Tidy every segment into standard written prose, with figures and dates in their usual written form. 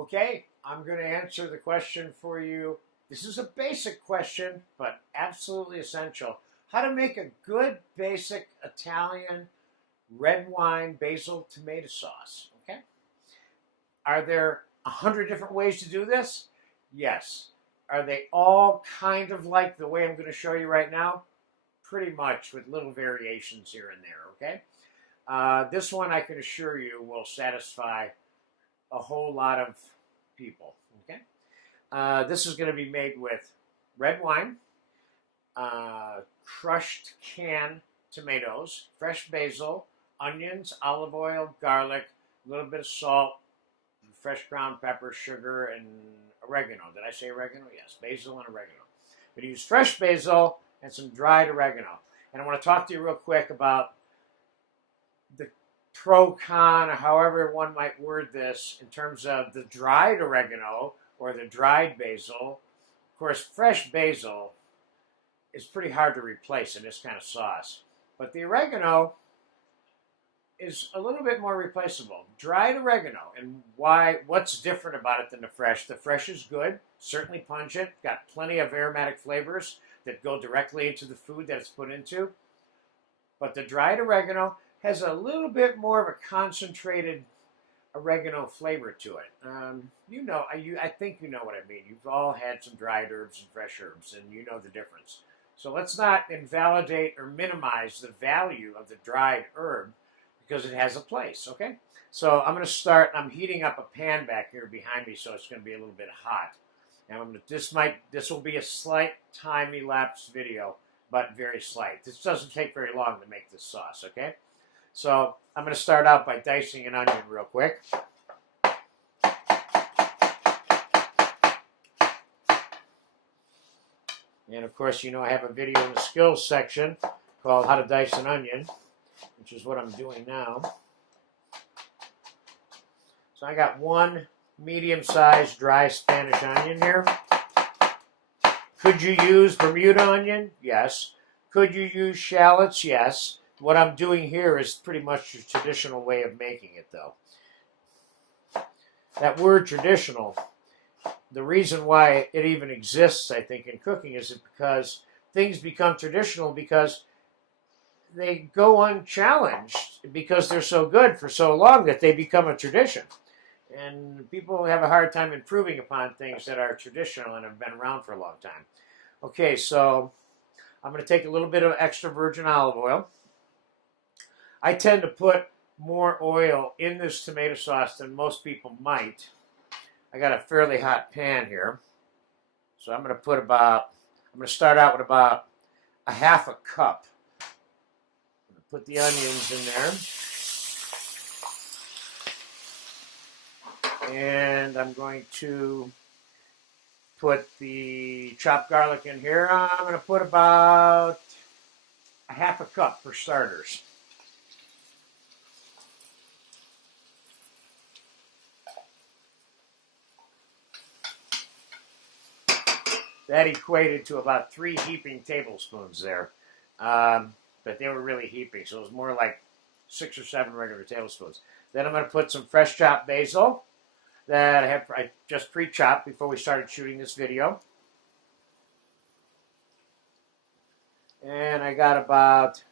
Okay, I'm going to answer the question for you. This is a basic question, but absolutely essential. How to make a good basic Italian red wine basil tomato sauce. Okay, are there 100 different ways to do this? Yes. Are they all kind of like the way I'm going to show you right now? Pretty much, with little variations here and there. Okay, this one I can assure you will satisfy a whole lot of people. Okay, this is going to be made with red wine, crushed canned tomatoes, fresh basil, onions, olive oil, garlic, a little bit of salt, fresh ground pepper, sugar, and oregano. Did I say oregano? Yes, basil and oregano. We're going to use fresh basil and some dried oregano. And I want to talk to you real quick about the pro con, or however one might word this, in terms of the dried oregano or the dried basil. Of course, fresh basil is pretty hard to replace in this kind of sauce. But the oregano is a little bit more replaceable. Dried oregano, and what's different about it than the fresh? The fresh is good, certainly pungent, got plenty of aromatic flavors that go directly into the food that it's put into. But the dried oregano has a little bit more of a concentrated oregano flavor to it. I think you know what I mean. You've all had some dried herbs and fresh herbs, and you know the difference. So let's not invalidate or minimize the value of the dried herb because it has a place, okay? So I'm going to start. I'm heating up a pan back here behind me, so it's going to be a little bit hot. And this will be a slight time elapsed video, but very slight. This doesn't take very long to make this sauce, okay? So I'm going to start out by dicing an onion real quick. And of course, you know I have a video in the skills section called How to Dice an Onion, which is what I'm doing now. So I got one medium-sized dry Spanish onion here. Could you use Bermuda onion? Yes. Could you use shallots? Yes. What I'm doing here is pretty much the traditional way of making it, though. That word traditional, the reason why it even exists, I think, in cooking is because things become traditional because they go unchallenged because they're so good for so long that they become a tradition. And people have a hard time improving upon things that are traditional and have been around for a long time. Okay, so I'm going to take a little bit of extra virgin olive oil. I tend to put more oil in this tomato sauce than most people might. I got a fairly hot pan here. So I'm going to start out with about a half a cup. I'm going to put the onions in there. And I'm going to put the chopped garlic in here. I'm going to put about a half a cup for starters. That equated to about 3 heaping tablespoons there. But they were really heaping, so it was more like 6 or 7 regular tablespoons. Then I'm going to put some fresh chopped basil that I just pre-chopped before we started shooting this video. And I got about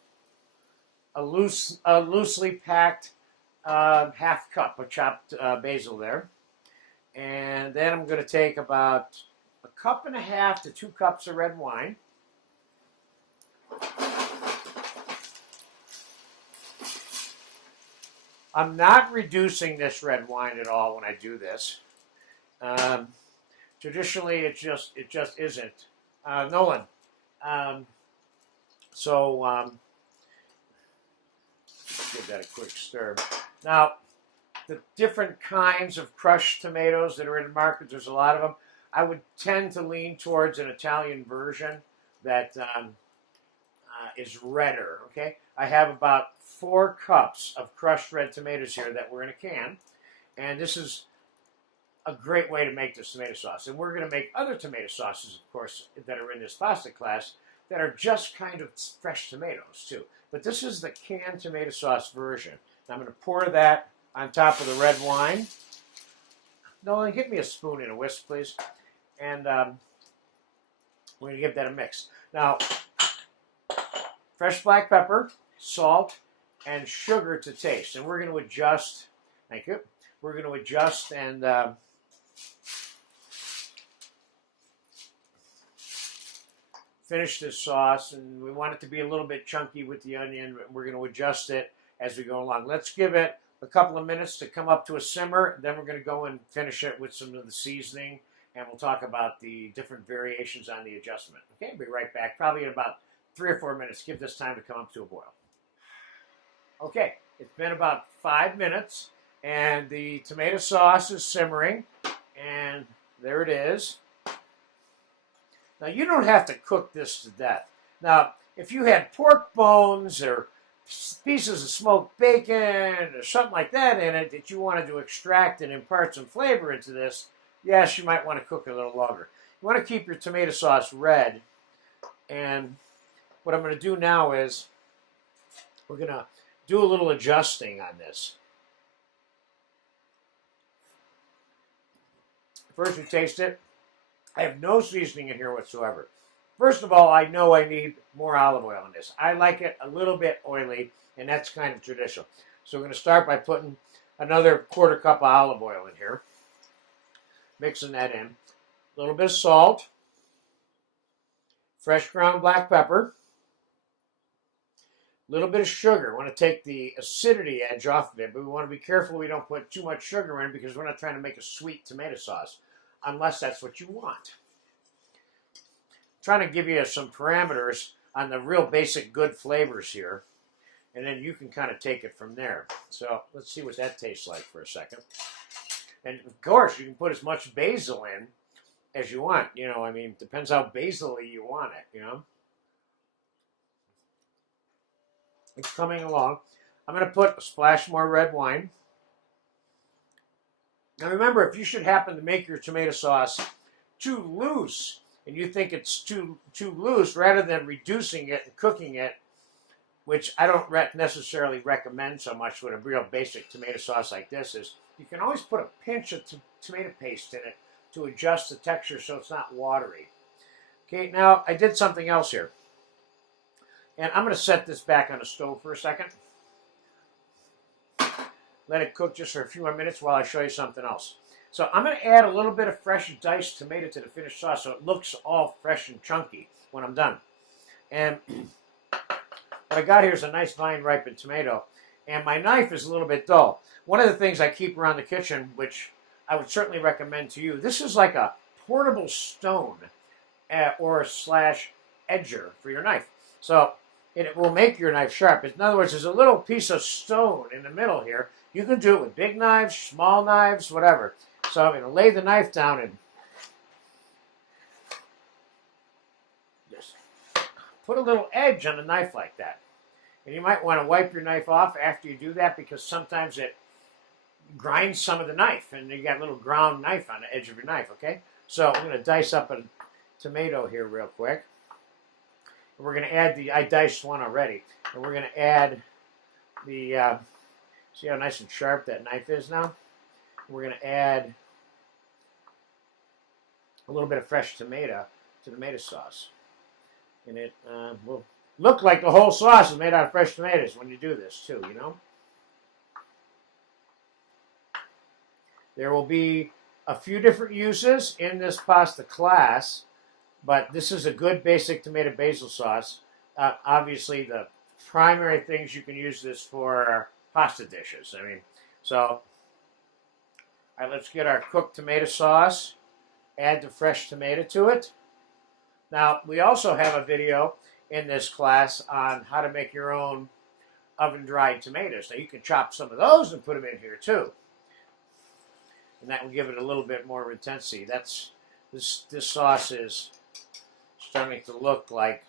a loosely packed half cup of chopped basil there. And then I'm going to take about a cup and a half to 2 cups of red wine. I'm not reducing this red wine at all when I do this. Traditionally, it just isn't. Nolan. Give that a quick stir. Now, the different kinds of crushed tomatoes that are in the market, there's a lot of them. I would tend to lean towards an Italian version that is redder, okay? I have about 4 cups of crushed red tomatoes here that were in a can, and this is a great way to make this tomato sauce. And we're going to make other tomato sauces, of course, that are in this pasta class that are just kind of fresh tomatoes, too. But this is the canned tomato sauce version. I'm going to pour that on top of the red wine. Nolan, get me a spoon and a whisk, please. And we're going to give that a mix. Now, fresh black pepper, salt, and sugar to taste. And we're going to adjust. Thank you. We're going to adjust and finish this sauce. And we want it to be a little bit chunky with the onion. We're going to adjust it as we go along. Let's give it a couple of minutes to come up to a simmer. Then we're going to go and finish it with some of the seasoning. And we'll talk about the different variations on the adjustment. Okay, I'll be right back. Probably in about 3 or 4 minutes. Give this time to come up to a boil. Okay, it's been about 5 minutes. And the tomato sauce is simmering, and there it is. Now, you don't have to cook this to death. Now, if you had pork bones or pieces of smoked bacon or something like that in it that you wanted to extract and impart some flavor into this, yes, you might want to cook it a little longer. You want to keep your tomato sauce red, and what I'm going to do now is we're going to do a little adjusting on this. First, we taste it. I have no seasoning in here whatsoever. First of all, I know I need more olive oil in this. I like it a little bit oily, and that's kind of traditional. So we're going to start by putting another 1/4 cup of olive oil in here. Mixing that in. A little bit of salt. Fresh ground black pepper. A little bit of sugar. We want to take the acidity edge off of it, but we want to be careful we don't put too much sugar in because we're not trying to make a sweet tomato sauce, unless that's what you want. I'm trying to give you some parameters on the real basic good flavors here, and then you can kind of take it from there. So let's see what that tastes like for a second. And of course, you can put as much basil in as you want. You know, I mean, depends how basil-y you want it, you know. It's coming along. I'm going to put a splash more red wine. Now remember, if you should happen to make your tomato sauce too loose, and you think it's too loose, rather than reducing it and cooking it, which I don't necessarily recommend so much with a real basic tomato sauce like this, is you can always put a pinch of tomato paste in it to adjust the texture so it's not watery. Okay, now I did something else here. And I'm going to set this back on the stove for a second. Let it cook just for a few more minutes while I show you something else. So I'm going to add a little bit of fresh diced tomato to the finished sauce so it looks all fresh and chunky when I'm done. And what I got here is a nice vine-ripened tomato. And my knife is a little bit dull. One of the things I keep around the kitchen, which I would certainly recommend to you, this is like a portable stone or slash edger for your knife. So it will make your knife sharp. In other words, there's a little piece of stone in the middle here. You can do it with big knives, small knives, whatever. So I'm going to lay the knife down and just put a little edge on the knife like that. And you might want to wipe your knife off after you do that because sometimes it grinds some of the knife and you got a little ground knife on the edge of your knife, okay? So I'm going to dice up a tomato here real quick. We're going to add I diced one already, and we're going to add the, see how nice and sharp that knife is now? We're going to add a little bit of fresh tomato to the tomato sauce. And it will look like the whole sauce is made out of fresh tomatoes when you do this too, you know? There will be a few different uses in this pasta class, but this is a good basic tomato basil sauce. Obviously, the primary things you can use this for are pasta dishes. I mean, so, all right, let's get our cooked tomato sauce. Add the fresh tomato to it. Now, we also have a video in this class on how to make your own oven-dried tomatoes. Now, you can chop some of those and put them in here, too. And that will give it a little bit more intensity. This sauce is starting to look like,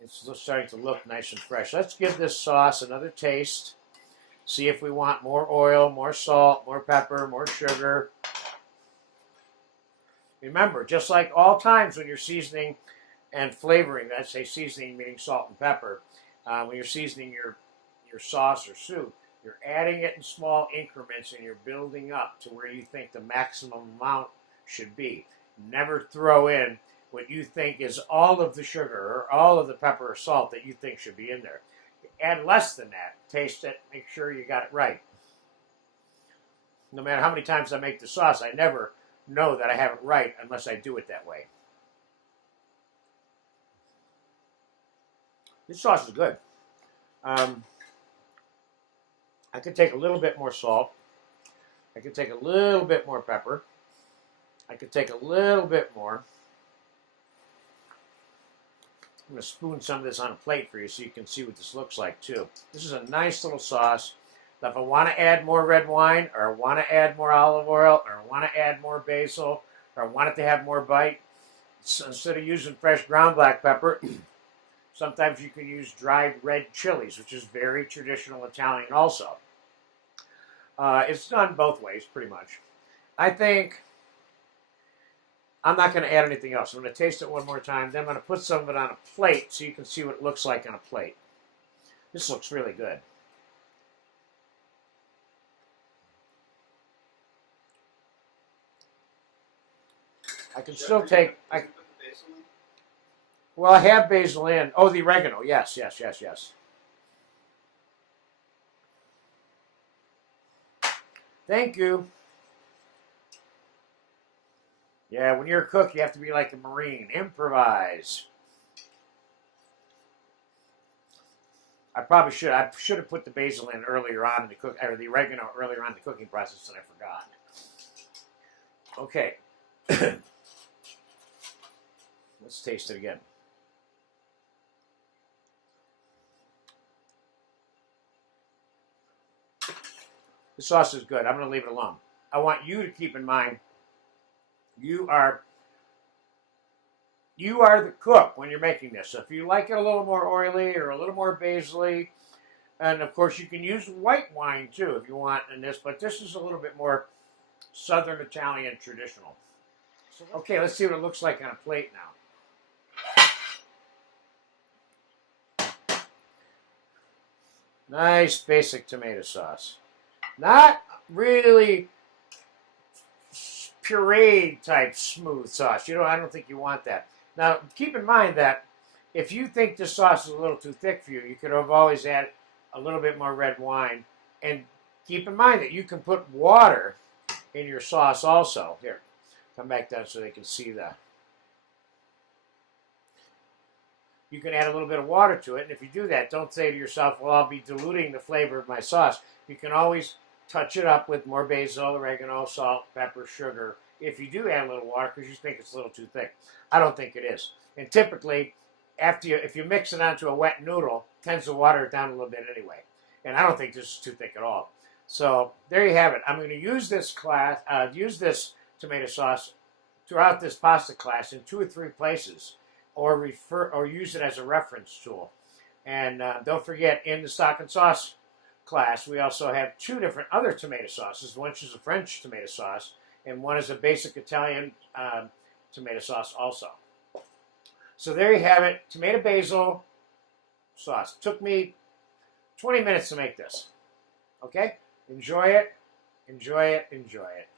it's starting to look nice and fresh. Let's give this sauce another taste. See if we want more oil, more salt, more pepper, more sugar. Remember, just like all times when you're seasoning and flavoring, I say seasoning meaning salt and pepper, when you're seasoning your sauce or soup, You're adding it in small increments and you're building up to where you think the maximum amount should be. Never throw in what you think is all of the sugar or all of the pepper or salt that you think should be in there. Add less than that. Taste it. Make sure you got it right. No matter how many times I make the sauce, I never know that I have it right unless I do it that way. This sauce is good. I could take a little bit more salt. I could take a little bit more pepper. I could take a little bit more. I'm going to spoon some of this on a plate for you so you can see what this looks like too. This is a nice little sauce. If I want to add more red wine, or I want to add more olive oil, or I want to add more basil, or I want it to have more bite, so instead of using fresh ground black pepper, sometimes you can use dried red chilies, which is very traditional Italian also. It's done both ways, pretty much. I think I'm not going to add anything else. I'm going to taste it one more time. Then I'm going to put some of it on a plate so you can see what it looks like on a plate. This looks really good. I can still take... Well, I have basil in. Oh, the oregano. Yes, yes, yes, yes. Thank you. Yeah, when you're a cook, you have to be like a Marine. Improvise. I should have put the basil in earlier on in the cook, or the oregano earlier on in the cooking process, and I forgot. Okay. Let's taste it again. The sauce is good. I'm going to leave it alone. I want you to keep in mind, you are the cook when you're making this. So if you like it a little more oily or a little more basil-y, and of course you can use white wine too if you want in this, but this is a little bit more Southern Italian traditional. Okay, let's see what it looks like on a plate now. Nice basic tomato sauce. Not really puree type smooth sauce. I don't think you want that. Now, keep in mind that if you think this sauce is a little too thick for you, you could have always added a little bit more red wine. And keep in mind that you can put water in your sauce also. Here, come back down so they can see that. You can add a little bit of water to it, and if you do that, don't say to yourself, well, I'll be diluting the flavor of my sauce. You can always touch it up with more basil, oregano, salt, pepper, sugar, if you do add a little water because you think it's a little too thick. I don't think it is. And typically, if you mix it onto a wet noodle, it tends to water it down a little bit anyway. And I don't think this is too thick at all. So there you have it. I'm going to use this tomato sauce throughout this pasta class in 2 or 3 places, or use it as a reference tool. And don't forget, in the stock and sauce class, we also have 2 different other tomato sauces. One is a French tomato sauce, and one is a basic Italian tomato sauce also. So there you have it, tomato basil sauce. Took me 20 minutes to make this. Okay? Enjoy it, enjoy it, enjoy it.